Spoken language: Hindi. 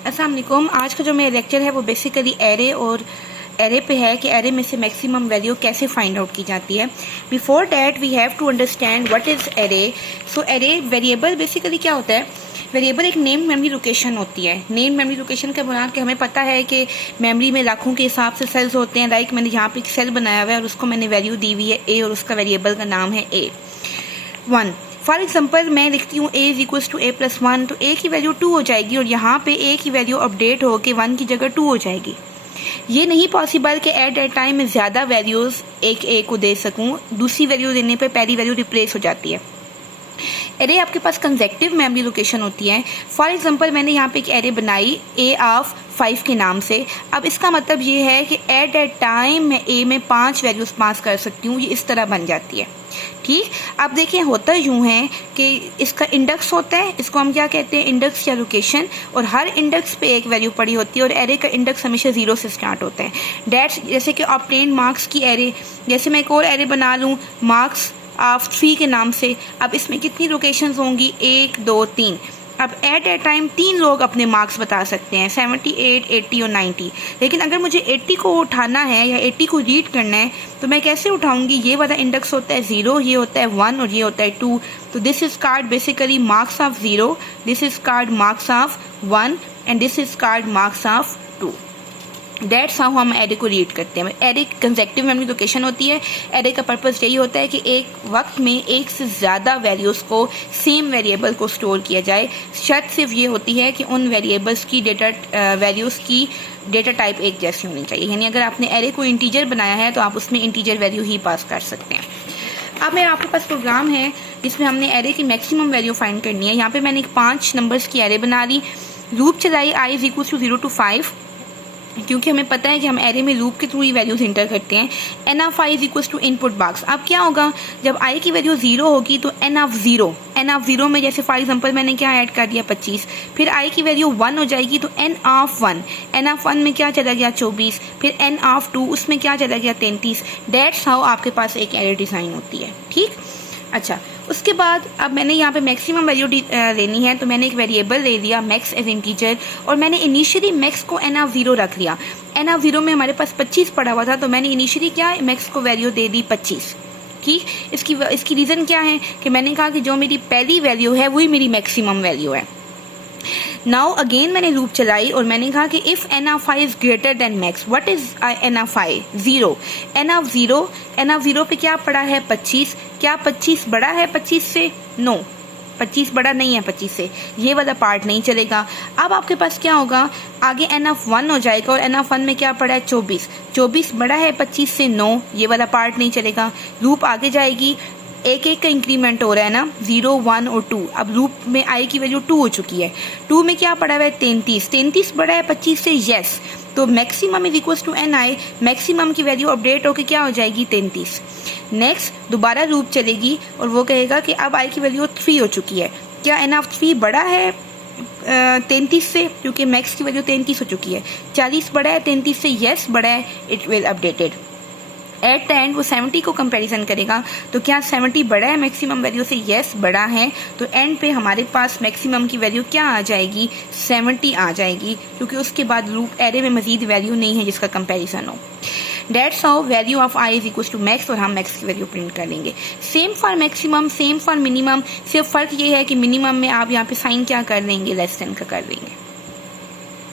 अस्सलाम वालेकुम। आज का जो मेरा लेक्चर है वो बेसिकली एरे और एरे पे है कि एरे में से मैक्सिमम वैल्यू कैसे फाइंड आउट की जाती है। Before that we have to understand what is array. So array variable basically क्या होता है? वेरिएबल एक नेम मेमोरी लोकेशन होती है। नेम मेमोरी लोकेशन का बुनियाद के हमें पता है कि मेमोरी में लाखों के हिसाब से सेल्स होते हैं। लाइक मैंने यहाँ पे एक सेल बनाया हुआ है और उसको मैंने वैल्यू दी हुई है ए और उसका वेरिएबल का नाम है A1। फॉर एग्जाम्पल मैं लिखती हूँ a is equal to a+1, तो a की वैल्यू 2 हो जाएगी और यहाँ पे a की वैल्यू अपडेट होकर 1 की जगह 2 हो जाएगी। ये नहीं पॉसिबल कि एट ए टाइम में ज़्यादा वैल्यूज़ एक a को दे सकूँ। दूसरी वैल्यू देने पे पहली वैल्यू रिप्लेस हो जाती है। एरे आपके पास कंसेक्टिव मेमोरी लोकेशन होती है। फॉर एग्जांपल मैंने यहाँ पे एक एरे बनाई a ऑफ 5 के नाम से। अब इसका मतलब ये है कि एट ए टाइम मैं a में 5 वैल्यूज पास कर सकती हूँ। ये इस तरह बन जाती है। ठीक, अब देखिए होता यूँ है कि इसका इंडेक्स होता है, इसको हम क्या कहते हैं, इंडेक्स या लोकेशन, और हर इंडेक्स पे एक वैल्यू पड़ी होती है और एरे का इंडेक्स हमेशा 0 से स्टार्ट होता है। डेट्स जैसे कि ऑब्टेन मार्क्स की एरे, जैसे मैं एक और एरे बना लूँ मार्क्स ऑफ 3 के नाम से। अब इसमें कितनी लोकेशंस होंगी? 1 2 3। अब एट ए टाइम 3 लोग अपने मार्क्स बता सकते हैं, 78 80 और 90। लेकिन अगर मुझे 80 को उठाना है या 80 को रीड करना है तो मैं कैसे उठाऊंगी? ये वाला इंडेक्स होता है 0, ये होता है 1 और ये होता है 2। तो this is called basically marks of 0, this is called marks of 1 and this is called marks of 2। Dates how हम एरे को रीड करते हैं। एरे कंसेक्टिव मेमोरी लोकेशन होती है। एरे का पर्पस यही होता है कि एक वक्त में एक से ज़्यादा वैल्यूज़ को सेम वेरिएबल को स्टोर किया जाए। शर्त सिर्फ ये होती है कि उन वेरिएबल्स की वैल्यूज़ की डेटा टाइप एक जैसी होनी चाहिए। यानी अगर आपने एरे को इंटीजर बनाया है तो आप उसमें इंटीजर वैल्यू ही पास कर सकते हैं। अब मेरा आपके पास प्रोग्राम है जिसमें हमने एरे की मैक्सिमम वैल्यू फाइंड करनी है। यहाँ पे मैंने 5 नंबर्स की एरे बना ली, लूप चलाई i is equal to 0 to 5, क्योंकि हमें पता है कि हम एरे में लूप के थ्रू ही वैल्यूज इंटर करते हैं। n of i is equal to input box. अब क्या होगा, जब i की वैल्यू 0 होगी तो n ऑफ 0 में जैसे फॉर एग्जांपल मैंने क्या ऐड कर दिया 25, फिर i की वैल्यू 1 हो जाएगी तो n ऑफ 1 में क्या चला गया 24, फिर n ऑफ 2 उसमें क्या चला गया 33। डेट्स हाउ आपके पास एक एरे डिज़ाइन होती है। ठीक, अच्छा, उसके बाद अब मैंने यहाँ पे मैक्सिमम वैल्यू लेनी है तो मैंने एक वेरिएबल ले लिया मैक्स एज इंटीजर और मैंने इनिशियली मैक्स को n ऑफ 0 रख लिया। n ऑफ 0 में हमारे पास 25 पड़ा हुआ था तो मैंने इनिशियली क्या मैक्स को वैल्यू दे दी 25। ठीक, इसकी रीज़न क्या है कि मैंने कहा कि जो मेरी पहली वैल्यू है वही मेरी मैक्सिमम वैल्यू है। नाउ अगेन मैंने लूप चलाई और मैंने कहा कि if n of i is greater than max, what is n of i? 0। n of 0 पे क्या पड़ा है 25। क्या 25 बड़ा है 25 से? नो, 25 बड़ा नहीं है 25 से, ये वाला पार्ट नहीं चलेगा। अब आपके पास क्या होगा, आगे n ऑफ 1 हो जाएगा और n ऑफ 1 में क्या पड़ा है 24 बड़ा है 25 से? नो, ये वाला पार्ट नहीं चलेगा। लूप आगे जाएगी, एक एक का इंक्रीमेंट हो रहा है ना, 0 1 और 2। अब लूप में i की वैल्यू 2 हो चुकी है। 2 में क्या पड़ा हुआ है 33 बड़ा है 25 से? यस। तो maximum is equal to ni, maximum की वैल्यू अपडेट होकर क्या हो जाएगी 33। नेक्स्ट दोबारा लूप चलेगी और वो कहेगा कि अब i की वैल्यू 3 हो चुकी है। क्या n ऑफ 3 बड़ा है 33 से? क्योंकि मैक्स की वैल्यू 33 हो चुकी है। 40 बड़ा है 33 से? यस बड़ा है, it will updated. At the end वो 70 को कंपैरिजन करेगा तो क्या 70 बड़ा है मैक्सिमम वैल्यू से? यस बड़ा है। तो एंड पे हमारे पास मैक्सिमम की वैल्यू क्या आ जाएगी 70 आ जाएगी, क्योंकि उसके बाद लूप एरे में मजीद वैल्यू नहीं है जिसका कंपैरिजन हो। That's how value of i is equal to max और हम मैक्स की वैल्यू प्रिंट कर लेंगे। Same for maximum, same for minimum, सिर्फ फर्क ये है कि मिनिमम में आप यहाँ पे साइन क्या कर देंगे, लेस देन का कर देंगे।